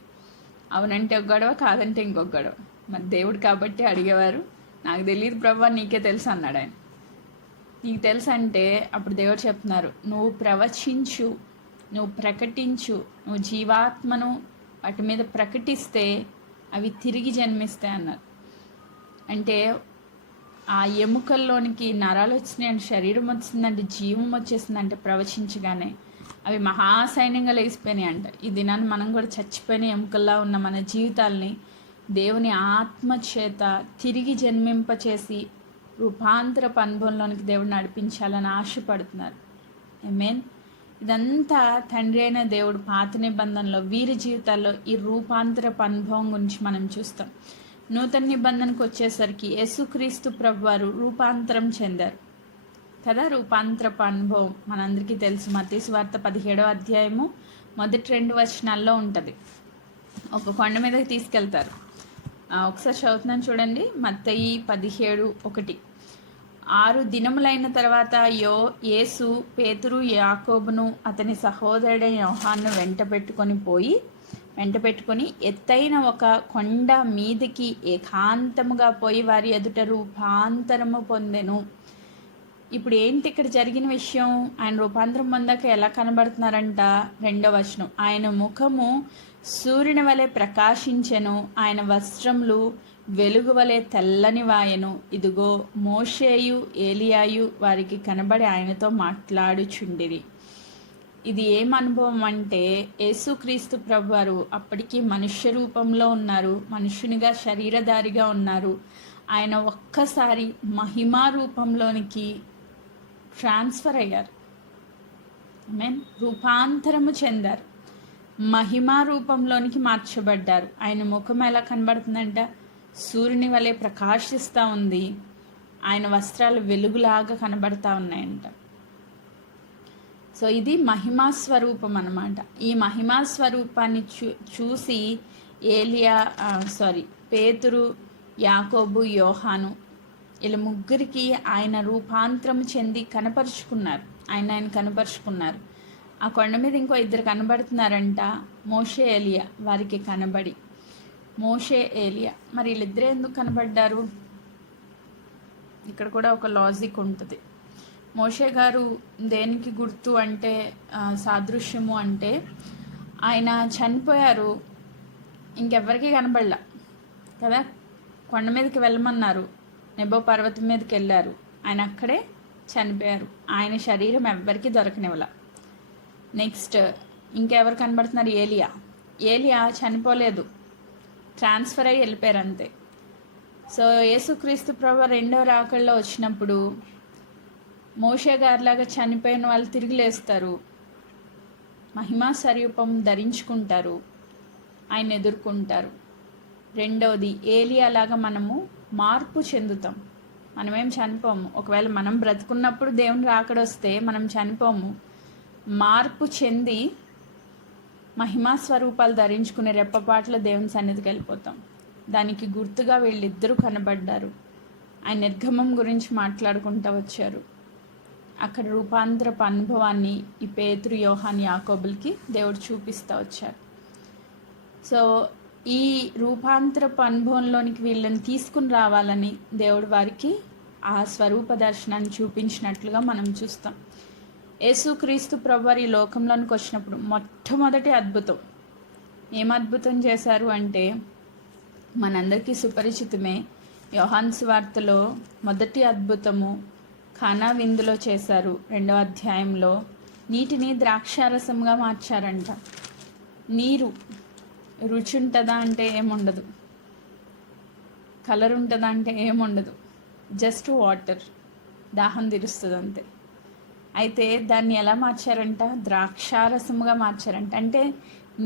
అవునంటే ఒక గొడవ, కాదంటే ఇంకొక గొడవ. మరి దేవుడు కాబట్టి అడిగేవారు. నాకు తెలియదు ప్రభా, నీకే తెలుసు అన్నాడు ఆయన. నీకు తెలుసు అంటే అప్పుడు దేవుడు చెప్తున్నారు, నువ్వు ప్రవచించు, నువ్వు ప్రకటించు, నువ్వు జీవాత్మను వాటి మీద ప్రకటిస్తే అవి తిరిగి జన్మిస్తాయి అన్నారు. అంటే ఆ ఎముకల్లోనికి నరాలు వచ్చినాయంటే, శరీరం వచ్చిందంటే, జీవం వచ్చేసిందంటే ప్రవచించగానే అవి మహాసైన్యంగా లేచిపోయినాయి అంట. ఈ దినాన్ని మనం కూడా చచ్చిపోయిన ఎముకల్లా ఉన్న మన జీవితాల్ని దేవుని ఆత్మ చేత తిరిగి జన్మింపచేసి రూపాంతరపు అనుభవంలోనికి దేవుడు నడిపించాలని ఆశపడుతున్నారు. ఆమేన్. ఇదంతా తండ్రి అయిన దేవుడు పాత నిబంధనలో వీరి జీవితాల్లో ఈ రూపాంతరపు అనుభవం గురించి మనం చూస్తాం. నూతన నిబంధనకు వచ్చేసరికి యేసుక్రీస్తు ప్రభువారు రూపాంతరం చెందారు కదా. రూపాంతరపు అనుభవం మనందరికీ తెలుసు. మత్తయి సువార్త 17వ అధ్యాయము మొదటి 2 వచనాల్లో ఉంటుంది. ఒక కొండ మీదకి తీసుకెళ్తారు. ఒకసారి చదువుతున్నాను చూడండి. మత్తయి 17:1. 6 దినములైన తర్వాత యేసు పేతురు, యాకోబును అతని సహోదరుడైన యోహాను వెంట పెట్టుకొని ఎత్తైన ఒక కొండ మీదకి ఏకాంతముగా పోయి వారి ఎదుట రూపాంతరము పొందెను. ఇప్పుడు ఏంటి ఇక్కడ జరిగిన విషయం? ఆయన రూపాంతరం పొందాక ఎలా కనబడుతున్నారంట? 2వ వచనం, ఆయన ముఖము సూర్యుని వలె ప్రకాశించెను, ఆయన వస్త్రములు వెలుగు వలె తెల్లని వాయెను. ఇదిగో మోషేయు ఏలియాయు వారికి కనబడి ఆయనతో మాట్లాడుచుండిరి. ఇది ఏం అనుభవం అంటే, యేసుక్రీస్తు ప్రభువారు అప్పటికి మనుష్య రూపంలో ఉన్నారు, మనుష్యునిగా శరీరధారిగా ఉన్నారు. ఆయన ఒక్కసారి మహిమా రూపంలోనికి ట్రాన్స్ఫర్ అయ్యారు. ఆమేన్. రూపాంతరము చెందారు, మహిమా రూపంలోనికి మార్చబడ్డారు. ఆయన ముఖం ఎలా కనబడుతుందంట? సూర్యుని వలె ప్రకాశిస్తూ ఉంది. ఆయన వస్త్రాలు వెలుగులాగా కనబడతా ఉన్నాయంట. సో ఇది మహిమా స్వరూపం అన్నమాట. ఈ మహిమా స్వరూపాన్ని చూసి పేతురు, యాకోబు, యోహాను ఇలా ముగ్గురికి ఆయన రూపాంతరం చెంది కనపరుచుకున్నారు. ఆయన కనపరుచుకున్నారు. ఆ కొండ మీద ఇంకో 2 కనబడుతున్నారంట, మోషే, ఏలియా. వారికి కనబడి మోషే, ఏలియా. మరి వీళ్ళిద్దరే ఎందుకు కనబడ్డారు? ఇక్కడ కూడా ఒక లాజిక్ ఉంటుంది. మోషే గారు దేనికి గుర్తు అంటే, సాదృశ్యము అంటే, ఆయన చనిపోయారు, ఇంకెవ్వరికీ కనబడలా కదా. కొండ మీదకి వెళ్ళమన్నారు, నెబో పర్వతం మీదకి వెళ్ళారు, ఆయన అక్కడే చనిపోయారు. ఆయన శరీరం ఎవ్వరికీ దొరకనివ్వల. నెక్స్ట్ ఇంకెవరు కనబడుతున్నారు? ఏలియా చనిపోలేదు, ట్రాన్స్ఫర్ అయ్యి వెళ్ళిపోయారు అంతే. సో యేసుక్రీస్తు ప్రభువు 2వ రాకడలో వచ్చినప్పుడు మోషే గారిలాగా చనిపోయిన వాళ్ళు తిరిగి లేస్తారు, మహిమా స్వరూపం ధరించుకుంటారు, ఆయన ఎదుర్కొంటారు. 2వది, ఏలియాలాగా మనము మార్పు చెందుతాం. మనమేం చనిపోము. ఒకవేళ మనం బ్రతుకున్నప్పుడు దేవుని రాకడొస్తే మనం చనిపోము. మార్పు చెంది మహిమా స్వరూపాలు ధరించుకునే రెప్పపాట్లో దేవుని సన్నిధికి వెళ్ళిపోతాం. దానికి గుర్తుగా వీళ్ళిద్దరూ కనబడ్డారు. ఆయన నిర్గమం గురించి మాట్లాడుకుంటూ వచ్చారు. అక్కడ రూపాంతరపు అనుభవాన్ని ఈ పేతురు, యోహాను, యాకోబులకి దేవుడు చూపిస్తూ వచ్చారు. సో ఈ రూపాంతరపు అనుభవంలోనికి వీళ్ళని తీసుకుని రావాలని దేవుడు వారికి ఆ స్వరూప దర్శనాన్ని చూపించినట్లుగా మనం చూస్తాం. యేసుక్రీస్తు ప్రభువారు ఈ లోకంలోనికి వచ్చినప్పుడు మొట్టమొదటి అద్భుతం ఏం అద్భుతం చేశారు అంటే, మనందరికీ సుపరిచితమే. యోహాను సువార్తలో మొదటి అద్భుతము కానా విందులో చేశారు. 2వ అధ్యాయంలో నీటిని ద్రాక్షారసంగా మార్చారంట. నీరు రుచి ఉంటుందా అంటే ఏముండదు, కలర్ ఉంటుందా అంటే ఏముండదు, జస్ట్ వాటర్, దాహం తీరుస్తుంది అంతే. అయితే దాన్ని ఎలా మార్చారంట? ద్రాక్షారసముగా మార్చారంట. అంటే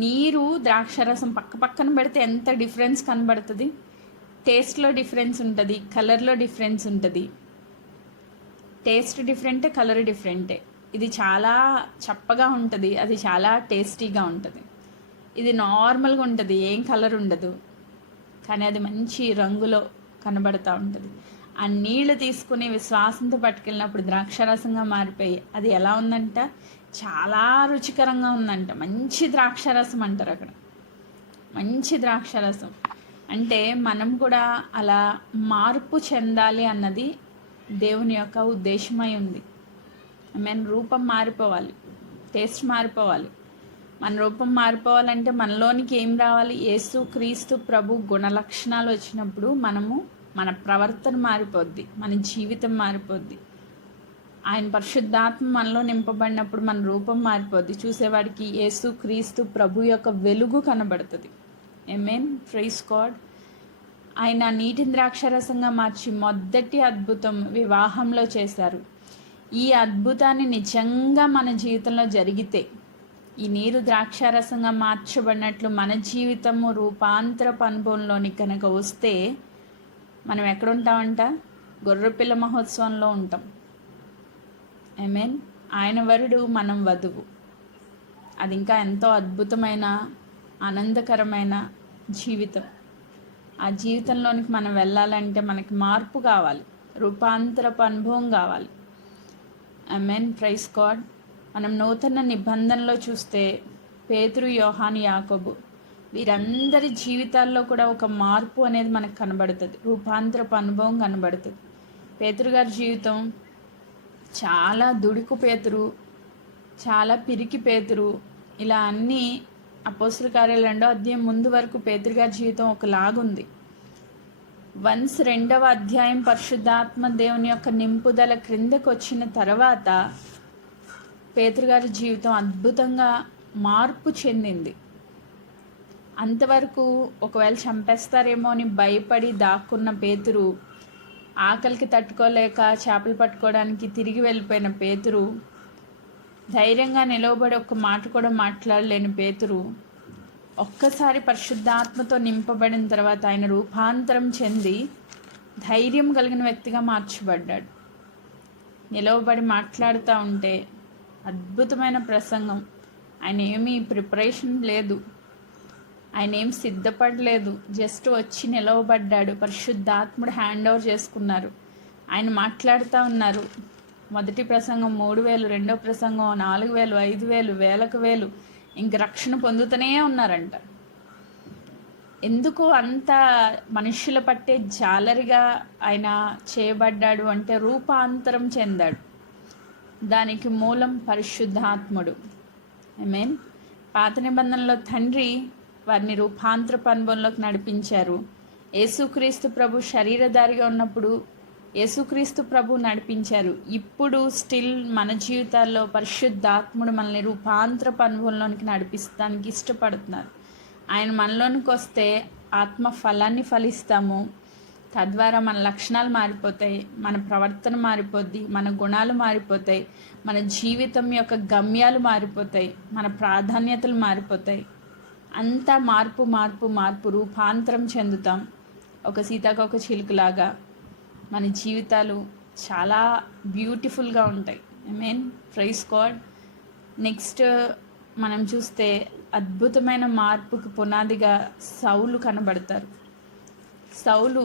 నీరు ద్రాక్షారసం పక్కన పెడితే ఎంత డిఫరెన్స్ కనబడుతుంది. టేస్ట్లో డిఫరెన్స్ ఉంటుంది, కలర్లో డిఫరెన్స్ ఉంటుంది. టేస్ట్ డిఫరెంటే, కలర్ డిఫరెంటే. ఇది చాలా చప్పగా ఉంటుంది, అది చాలా టేస్టీగా ఉంటుంది. ఇది నార్మల్గా ఉంటుంది, ఏం కలర్ ఉండదు, కానీ అది మంచి రంగులో కనబడుతూ ఉంటుంది. ఆ నీళ్లు తీసుకుని విశ్వాసంతో పట్టుకెళ్ళినప్పుడు ద్రాక్షారసంగా మారిపోయి అది ఎలా ఉందంట, చాలా రుచికరంగా ఉందంట. మంచి ద్రాక్షారసం అంటారు అక్కడ, మంచి ద్రాక్షారసం. అంటే మనం కూడా అలా మార్పు చెందాలి అన్నది దేవుని యొక్క ఉద్దేశమై ఉంది. రూపం మారిపోవాలి, టేస్ట్ మారిపోవాలి. మన రూపం మారిపోవాలంటే మనలోనికి ఏం రావాలి? యేసు క్రీస్తు ప్రభు గుణలక్షణాలు వచ్చినప్పుడు మన ప్రవర్తన మారిపోద్ది, మన జీవితం మారిపోద్ది. ఆయన పరిశుద్ధాత్మ మనలో నింపబడినప్పుడు మన రూపం మారిపోద్ది. చూసేవాడికి యేసు క్రీస్తు ప్రభు యొక్క వెలుగు కనబడుతుంది. ఆమేన్, ప్రైజ్ గాడ్. ఆయన నీటిని ద్రాక్షారసంగా మార్చి మొదటి అద్భుతం వివాహంలో చేశారు. ఈ అద్భుతాన్ని నిజంగా మన జీవితంలో జరిగితే, ఈ నీరు ద్రాక్షారసంగా మార్చబడినట్లు మన జీవితము రూపాంతరపు అనుభవంలోని కనుక వస్తే మనం ఎక్కడుంటామంట? గొర్రెపిల్ల మహోత్సవంలో ఉంటాం. ఆమేన్. ఆయన వరుడు, మనం వధువు. అది ఇంకా ఎంతో అద్భుతమైన ఆనందకరమైన జీవితం. ఆ జీవితంలోనికి మనం వెళ్ళాలంటే మనకి మార్పు కావాలి, రూపాంతరపు అనుభవం కావాలి. ఆమేన్, ప్రైజ్ గాడ్. మనం నూతన నిబంధనలో చూస్తే పేతురు, యోహాను, యాకోబు వీరందరి జీవితాల్లో కూడా ఒక మార్పు అనేది మనకు కనబడుతుంది, రూపాంతరపు అనుభవం కనబడుతుంది. పేతురు గారి జీవితం చాలా దుడుకు పేతురు, చాలా పిరికి పేతురు, ఇలా అన్నీ అపోస్తలుల కార్యాలు 2వ అధ్యాయం ముందు వరకు పేతురు గారి జీవితం ఒకలాగుంది. వన్స్ 2వ అధ్యాయం పరిశుద్ధాత్మ దేవుని యొక్క నింపుదల క్రిందకు వచ్చిన తర్వాత పేతురు గారి జీవితం అద్భుతంగా మార్పు చెందింది. అంతవరకు ఒకవేళ చంపేస్తారేమో అని భయపడి దాక్కున్న పేతురు, ఆకలికి తట్టుకోలేక చేపలు పట్టుకోవడానికి తిరిగి వెళ్ళిపోయిన పేతురు, ధైర్యంగా నిలవబడి ఒక్క మాట కూడా మాట్లాడలేని పేతురు ఒక్కసారి పరిశుద్ధాత్మతో నింపబడిన తర్వాత ఆయన రూపాంతరం చెంది ధైర్యం కలిగిన వ్యక్తిగా మార్చబడ్డాడు. నిలవబడి మాట్లాడుతూ ఉంటే అద్భుతమైన ప్రసంగం. ఆయన ఏమీ ప్రిపరేషన్ లేదు, ఆయన ఏం సిద్ధపడలేదు, జస్ట్ వచ్చి నిలవబడ్డాడు. పరిశుద్ధాత్ముడు హ్యాండ్ ఓవర్ చేసుకున్నారు, ఆయన మాట్లాడుతూ ఉన్నారు. మొదటి ప్రసంగం 3000, రెండో ప్రసంగం 4000, 5000, వేలకు వేలు, ఇంక రక్షణ పొందుతూనే ఉన్నారంట. ఎందుకు అంత మనుషుల పట్టే జాలరిగా ఆయన చేయబడ్డాడు అంటే రూపాంతరం చెందాడు. దానికి మూలం పరిశుద్ధాత్ముడు. ఆమేన్. పాత నిబంధనలో తండ్రి వారిని రూపాంతరపు అనుభవంలోకి నడిపించారు. యేసుక్రీస్తు ప్రభు శరీరధారిగా ఉన్నప్పుడు యేసుక్రీస్తు ప్రభు నడిపించారు. ఇప్పుడు స్టిల్ మన జీవితాల్లో పరిశుద్ధాత్ముడు మనల్ని రూపాంతరపు అనుభవంలోనికి నడిపిస్తానికి ఇష్టపడుతున్నారు. ఆయన మనలోనికి వస్తే ఆత్మ ఫలాన్ని ఫలిస్తాము. తద్వారా మన లక్షణాలు మారిపోతాయి, మన ప్రవర్తన మారిపోద్ది, మన గుణాలు మారిపోతాయి, మన జీవితం యొక్క గమ్యాలు మారిపోతాయి, మన ప్రాధాన్యతలు మారిపోతాయి. అంతా మార్పు మార్పు మార్పు, రూపాంతరం చెందుతాం. ఒక సీతాకోక చిలుకలాగా మన జీవితాలు చాలా బ్యూటిఫుల్గా ఉంటాయి. ఆమేన్, ప్రైజ్ గాడ్. నెక్స్ట్ మనం చూస్తే అద్భుతమైన మార్పుకు పునాదిగా సౌలు కనబడతారు. సౌలు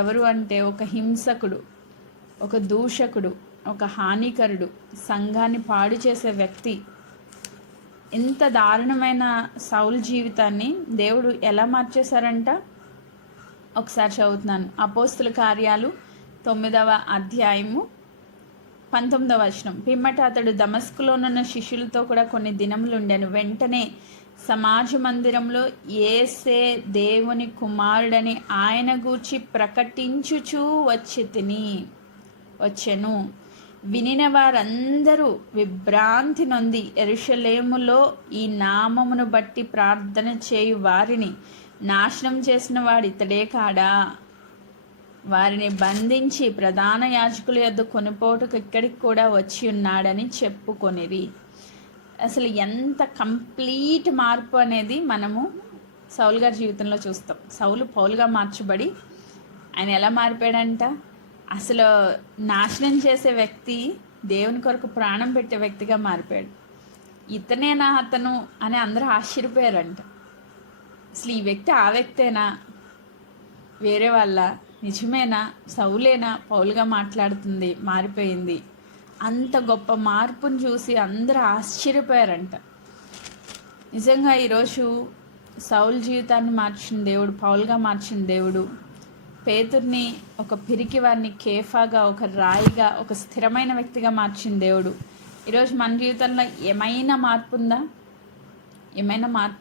ఎవరు అంటే ఒక హింసకుడు, ఒక దూషకుడు, ఒక హానికరుడు, సంఘాన్ని పాడు చేసే వ్యక్తి. ఇంత దారుణమైన సౌలు జీవితాన్ని దేవుడు ఎలా మార్చేశారంట? ఒకసారి చదువుతున్నాను. అపోస్తుల కార్యాలు 9వ అధ్యాయము 19వ వచనం. పిమ్మట అతడు దమస్కులోనున్న శిష్యులతో కూడా కొన్ని దినములు ఉండెను. వెంటనే సమాజ మందిరంలో యేసే దేవుని కుమారుడని ఆయన గూర్చి ప్రకటించుచూ వచ్చెను. వినిన వారందరూ విభ్రాంతి నొంది, యెరూషలేములో ఈ నామమును బట్టి ప్రార్థన చేయు వారిని నాశనం చేసిన వాడు ఇతడే కాడా? వారిని బంధించి ప్రధాన యాజకుల యొద్ద కొనుపోటుకు ఇక్కడికి కూడా వచ్చి ఉన్నాడని చెప్పుకొనిరి. అసలు ఎంత కంప్లీట్ మార్పు అనేది మనము సౌలు గారి జీవితంలో చూస్తాం. సౌలు పౌలుగా మార్చబడి ఆయన ఎలా మారిపోయాడంట? అసలు నాశనం చేసే వ్యక్తి దేవుని కొరకు ప్రాణం పెట్టే వ్యక్తిగా మారిపోయాడు. ఇతనేనా అతను అని అందరూ ఆశ్చర్యపోయారంట. అసలు ఈ వ్యక్తి ఆ వ్యక్తేనా, వేరే వాళ్ళ నిజమేనా, సౌలేనా పౌలుగా మాట్లాడుతుంది మారిపోయింది? అంత గొప్ప మార్పును చూసి అందరూ ఆశ్చర్యపోయారంట. నిజంగా ఈరోజు సౌల్ జీవితాన్ని మార్చిన దేవుడు, పౌలుగా మార్చిన దేవుడు, పేతుర్ని ఒక పిరికి వారిని కేఫాగా, ఒక రాయిగా, ఒక స్థిరమైన వ్యక్తిగా మార్చిన దేవుడు ఈరోజు మన జీవితంలో ఏమైనా మార్పు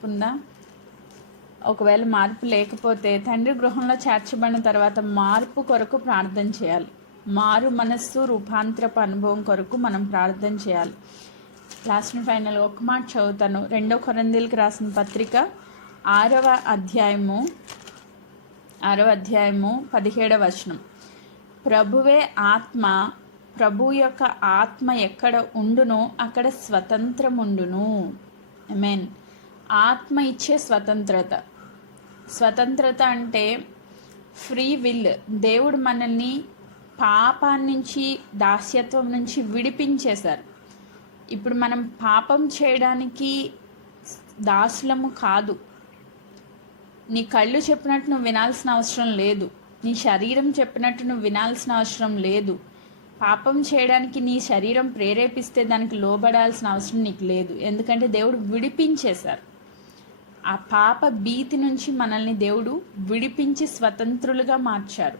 ఉందా? ఒకవేళ మార్పు లేకపోతే తండ్రి గృహంలో చేర్చబడిన తర్వాత మార్పు కొరకు ప్రార్థన చేయాలి. మారు మనస్సు, రూపాంతరపు అనుభవం కొరకు మనం ప్రార్థన చేయాలి. లాస్ట్ ఫైనల్ ఒక మాట చదువుతాను. 2 కొరింథీయులకు రాసిన పత్రిక 6వ అధ్యాయము 17వ వచనం. ప్రభువే ఆత్మ, ప్రభు యొక్క ఆత్మ ఎక్కడ ఉండునో అక్కడ స్వతంత్రం ఉండును. ఆమేన్. ఆత్మ ఇచ్చే స్వతంత్రత అంటే ఫ్రీ విల్. దేవుడు మనల్ని పాపం నుంచి, దాస్యత్వం నుంచి విడిపించేశారు. ఇప్పుడు మనం పాపం చేయడానికి దాసులము కాదు. నీ కళ్ళు చెప్పినట్టు నువ్వు వినాల్సిన అవసరం లేదు. నీ శరీరం చెప్పినట్టు నువ్వు వినాల్సిన అవసరం లేదు. పాపం చేయడానికి నీ శరీరం ప్రేరేపిస్తే దానికి లోబడాల్సిన అవసరం నీకు లేదు. ఎందుకంటే దేవుడు విడిపించేశారు. ఆ పాప భీతి నుంచి మనల్ని దేవుడు విడిపించి స్వతంత్రులుగా మార్చారు.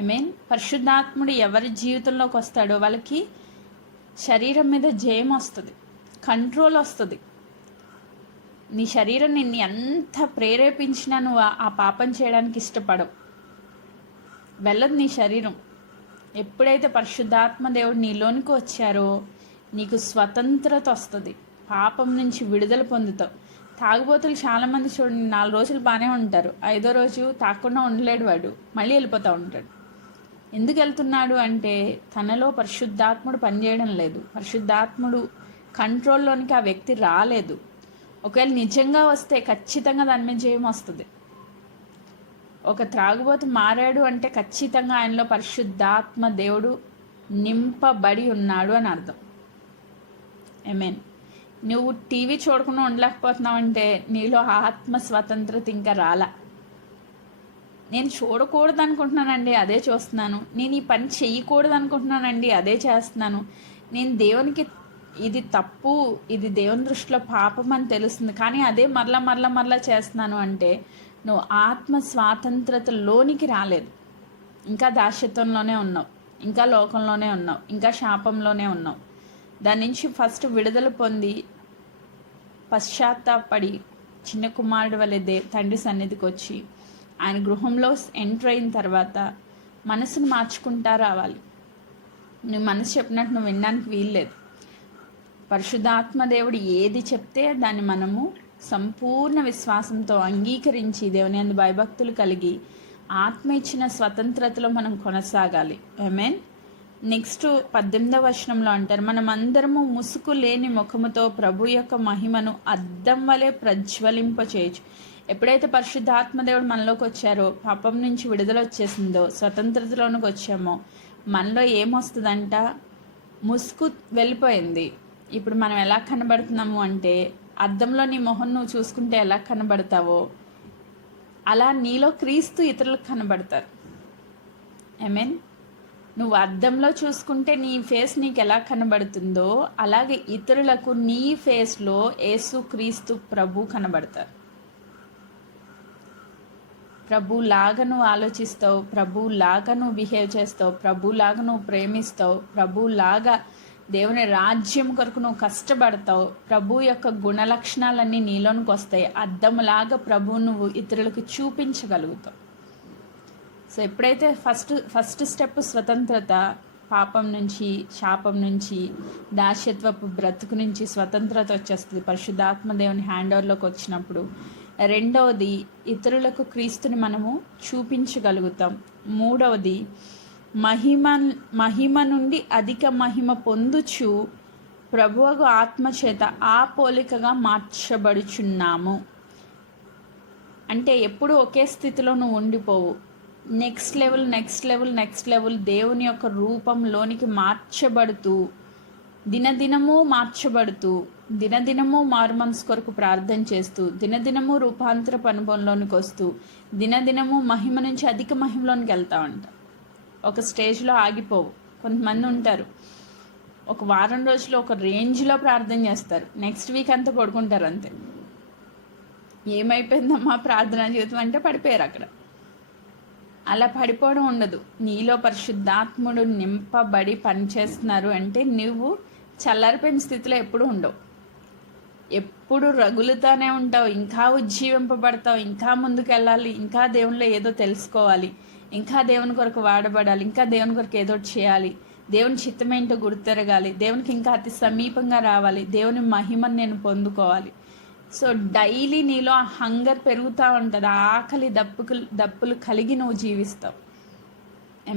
ఆమేన్. పరిశుద్ధాత్ముడు ఎవరి జీవితంలోకి వస్తాడో వాళ్ళకి శరీరం మీద జయం వస్తుంది, కంట్రోల్ వస్తుంది. నీ శరీరం నిన్ను ఎంత ప్రేరేపించినా నువ్వు ఆ పాపం చేయడానికి ఇష్టపడవు, వెళ్ళదు నీ శరీరం. ఎప్పుడైతే పరిశుద్ధాత్మ దేవుడు నీలోనికి వచ్చారో నీకు స్వతంత్రత వస్తుంది, పాపం నుంచి విడుదల పొందుతావు. తాగుబోతులు చాలామంది చూడండి, 4 రోజులు బాగానే ఉంటారు, 5వ రోజు తాకుండా ఉండలేడు, వాడు మళ్ళీ వెళ్ళిపోతూ ఉంటాడు. ఎందుకు వెళ్తున్నాడు అంటే తనలో పరిశుద్ధాత్ముడు పనిచేయడం లేదు, పరిశుద్ధాత్ముడు కంట్రోల్లోనికి ఆ వ్యక్తి రాలేదు. ఒకవేళ నిజంగా వస్తే ఖచ్చితంగా దాని మీద జయం వస్తుంది. ఒక త్రాగుబోతు మారాడు అంటే ఖచ్చితంగా ఆయనలో పరిశుద్ధాత్మ దేవుడు నింపబడి ఉన్నాడు అని అర్థం. ఆమేన్. నువ్వు టీవీ చూడకుండా ఉండలేకపోతున్నావు అంటే నీలో ఆత్మ స్వతంత్రత ఇంకా రాలా. నేను చూడకూడదు అనుకుంటున్నానండి, అదే చూస్తున్నాను. నేను ఈ పని చెయ్యకూడదు అనుకుంటున్నానండి, అదే చేస్తున్నాను. నేను దేవునికి ఇది తప్పు, ఇది దేవుని దృష్టిలో పాపం అని తెలుస్తుంది, కానీ అదే మరలా చేస్తున్నాను అంటే నువ్వు ఆత్మ స్వాతంత్రతలోనికి రాలేదు. ఇంకా దాస్యత్వంలోనే ఉన్నావు, ఇంకా లోకంలోనే ఉన్నావు, ఇంకా శాపంలోనే ఉన్నావు. దాని నుంచి ఫస్ట్ విడుదల పొంది పశ్చాత్తాపడి చిన్న కుమారుడు వలె తండ్రి సన్నిధికి వచ్చి ఆయన గృహంలో ఎంటర్ అయిన తర్వాత మనసును మార్చుకుంటా రావాలి. నువ్వు మనసు చెప్పినట్టు నువ్వు వినడానికి వీల్లేదు. పరిశుద్ధాత్మ దేవుడు ఏది చెప్తే దాన్ని మనము సంపూర్ణ విశ్వాసంతో అంగీకరించి దేవుని యందు భయభక్తులు కలిగి ఆత్మ ఇచ్చిన స్వతంత్రతలో మనం కొనసాగాలి. ఆమేన్. నెక్స్ట్ 18వ వచనంలో అంటారు, మనం అందరము ముసుగు లేని ముఖముతో ప్రభు యొక్క మహిమను అద్దం వలె ప్రజ్వలింపచేయచ్చు. ఎప్పుడైతే పరిశుద్ధాత్మ దేవుడు మనలోకి వచ్చారో, పాపం నుంచి విడుదల వచ్చేసిందో, స్వతంత్రతలోనికి వచ్చామో, మనలో ఏమొస్తుందంట? ముసుగు వెళ్ళిపోయింది. ఇప్పుడు మనం ఎలా కనబడుతున్నాము అంటే, అద్దంలో నీ మొహం నువ్వు చూసుకుంటే ఎలా కనబడతావో అలా నీలో క్రీస్తు ఇతరులకు కనబడతారు. ఆమేన్. నువ్వు అద్దంలో చూసుకుంటే నీ ఫేస్ నీకు ఎలా కనబడుతుందో అలాగే ఇతరులకు నీ ఫేస్లో యేసు క్రీస్తు ప్రభు కనబడతారు. ప్రభులాగా నువ్వు ఆలోచిస్తావు, ప్రభులాగా నువ్వు బిహేవ్ చేస్తావు, ప్రభులాగా నువ్వు ప్రేమిస్తావు, ప్రభులాగా దేవుని రాజ్యం కొరకు నువ్వు కష్టపడతావు. ప్రభు యొక్క గుణలక్షణాలన్నీ నీలోనికి వస్తాయి. అద్దములాగా ప్రభువు నువ్వు ఇతరులకు చూపించగలుగుతావు. సో ఎప్పుడైతే ఫస్ట్ స్టెప్ స్వతంత్రత, పాపం నుంచి, శాపం నుంచి, దాస్యత్వపు బ్రతుకు నుంచి స్వతంత్రత వచ్చేస్తుంది పరిశుద్ధాత్మ దేవుని హ్యాండ్ ఓవర్లోకి వచ్చినప్పుడు. రెండవది, ఇతరులకు క్రీస్తుని మనము చూపించగలుగుతాం. మూడవది, మహిమ నుండి అధిక మహిమ పొందుచు ప్రభువగు ఆత్మచేత ఆ పోలికగా మార్చబడుచున్నాము. అంటే ఎప్పుడు ఒకే స్థితిలో నువ్వు ఉండిపోవు. నెక్స్ట్ లెవెల్ దేవుని యొక్క రూపంలోనికి మార్చబడుతూ, దినదినము మార్చబడుతూ, దినదినము మారుమనసు కొరకు ప్రార్థన చేస్తూ, దినదినము రూపాంతరపు అనుభవంలోనికి వస్తూ, దినదినము మహిమ నుంచి అధిక మహిమలోనికి వెళ్తా ఉంటాం. ఒక స్టేజ్లో ఆగిపోవు. కొంతమంది ఉంటారు, ఒక వారం రోజులు ఒక రేంజ్లో ప్రార్థన చేస్తారు, నెక్స్ట్ వీక్ అంతా పడుకుంటారు అంతే. ఏమైపోయిందమ్మా ప్రార్థన జీవితం అంటే పడిపోయారు అక్కడ. అలా పడిపోవడం ఉండదు. నీలో పరిశుద్ధాత్ముడు నింపబడి పనిచేస్తున్నారు అంటే నువ్వు చల్లారిపోయిన స్థితిలో ఎప్పుడు ఉండవు, ఎప్పుడు రగులుతూనే ఉంటావు. ఇంకా ఉజ్జీవింపబడతావు, ఇంకా ముందుకు వెళ్ళాలి, ఇంకా దేవునిలో ఏదో తెలుసుకోవాలి, ఇంకా దేవుని కొరకు వాడబడాలి, ఇంకా దేవుని కొరకు ఏదో చేయాలి, దేవుని చిత్తమేంటో గుర్తెరగాలి, దేవునికి ఇంకా అతి సమీపంగా రావాలి, దేవుని మహిమను నేను పొందుకోవాలి. సో డైలీ నీలో ఆ హంగర్ పెరుగుతూ ఉంటుంది, ఆ ఆకలి దప్పులు కలిగి నువ్వు జీవిస్తావు.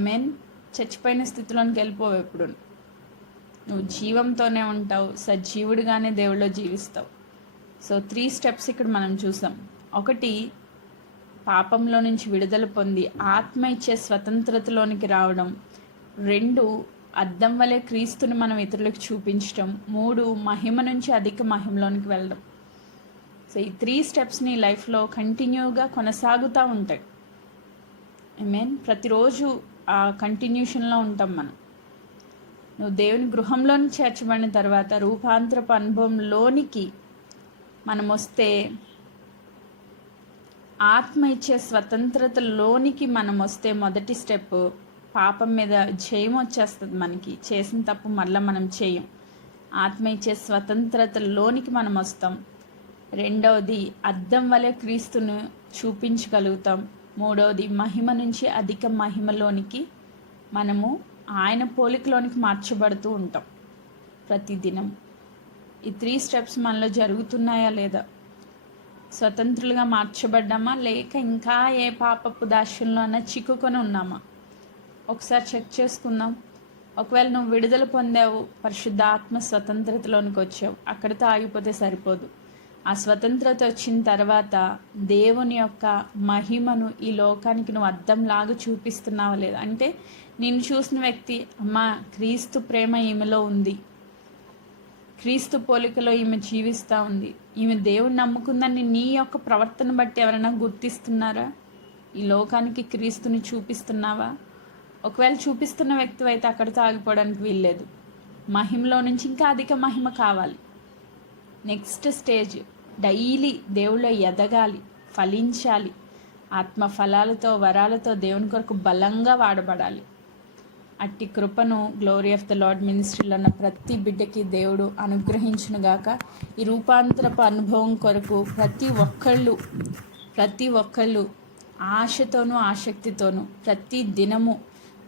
మీన్ చచ్చిపోయిన స్థితిలోనికి వెళ్ళిపోవు. ఎప్పుడు నువ్వు జీవంతోనే ఉంటావు, సజీవుడిగానే దేవుళ్ళో జీవిస్తావు. సో 3 స్టెప్స్ ఇక్కడ మనం చూసాం. 1, పాపంలో నుంచి విడుదల పొంది ఆత్మ ఇచ్చే స్వతంత్రతలోనికి రావడం. 2, అద్దం వలె క్రీస్తుని మనం ఇతరులకు చూపించడం. 3, మహిమ నుంచి అధిక మహిమలోనికి వెళ్ళడం. సో ఈ 3 స్టెప్స్ నీ లైఫ్లో కంటిన్యూగా కొనసాగుతూ ఉంటాయి. మీన్ ప్రతిరోజు ఆ కంటిన్యూషన్లో ఉంటాం మనం. నువ్వు దేవుని గృహంలోని చేర్చబడిన తర్వాత రూపాంతరపు అనుభవంలోనికి మనం వస్తే, ఆత్మ ఇచ్చే స్వతంత్రతలోనికి మనం వస్తే, మొదటి స్టెప్ పాపం మీద జయం వచ్చేస్తుంది. మనకి చేసిన తప్పు మళ్ళీ మనం చేయం. ఆత్మ ఇచ్చే స్వతంత్రతలోనికి మనం వస్తాం. 2వది అద్దం వలె క్రీస్తును చూపించగలుగుతాం. 3వది మహిమ నుంచి అధిక మహిమలోనికి మనము ఆయన పోలికలోనికి మార్చబడుతూ ఉంటాం ప్రతిదినం. ఈ 3 స్టెప్స్ మనలో జరుగుతున్నాయా లేదా? స్వతంత్రులుగా మార్చబడ్డామా, లేక ఇంకా ఏ పాపపు దాస్యంలో అన్నా చిక్కుకొని ఉన్నామా? ఒకసారి చెక్ చేసుకుందాం. ఒకవేళ నువ్వు విడుదల పొందావు, పరిశుద్ధ ఆత్మ స్వతంత్రతలోనికి వచ్చావు, అక్కడితో ఆగిపోతే సరిపోదు. ఆ స్వతంత్రత వచ్చిన తర్వాత దేవుని యొక్క మహిమను ఈ లోకానికి నువ్వు అద్దంలాగా చూపిస్తున్నావా లేదా? అంటే నిన్ను చూసిన వ్యక్తి, అమ్మా క్రీస్తు ప్రేమ ఈమెలో ఉంది, క్రీస్తు పోలికలో ఈమె జీవిస్తూ ఉంది, ఈమె దేవుని నమ్ముకుందని నీ యొక్క ప్రవర్తన బట్టి ఎవరైనా గుర్తిస్తున్నారా? ఈ లోకానికి క్రీస్తుని చూపిస్తున్నావా? ఒకవేళ చూపిస్తున్న వ్యక్తి అయితే అక్కడితో ఆగిపోవడానికి వీల్లేదు. మహిమలో నుంచి ఇంకా అధిక మహిమ కావాలి. నెక్స్ట్ స్టేజ్, డైలీ దేవుళ్ళో ఎదగాలి, ఫలించాలి, ఆత్మ ఫలాలతో వరాలతో దేవుని కొరకు బలంగా వాడబడాలి. అట్టి కృపను గ్లోరీ ఆఫ్ ద లార్డ్ మినిస్ట్రీలో ఉన్న ప్రతి బిడ్డకి దేవుడు అనుగ్రహించునుగాక. ఈ రూపాంతరపు అనుభవం కొరకు ప్రతి ఒక్కళ్ళు ఆశతోనూ ఆసక్తితోనూ ప్రతి దినము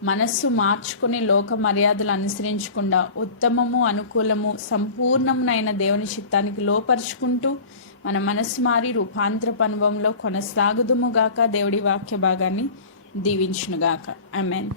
మనస్సు మార్చుకొని లోక మర్యాదలు అనుసరించకుండా ఉత్తమము, అనుకూలము, సంపూర్ణమునైన దేవుని చిత్తానికి లోపరుచుకుంటూ మన మనస్సు మారి రూపాంతరపు అనుభవంలో కొనసాగుదుముగాక. దేవుడి వాక్య భాగాన్ని దీవించునుగాక. ఆమేన్.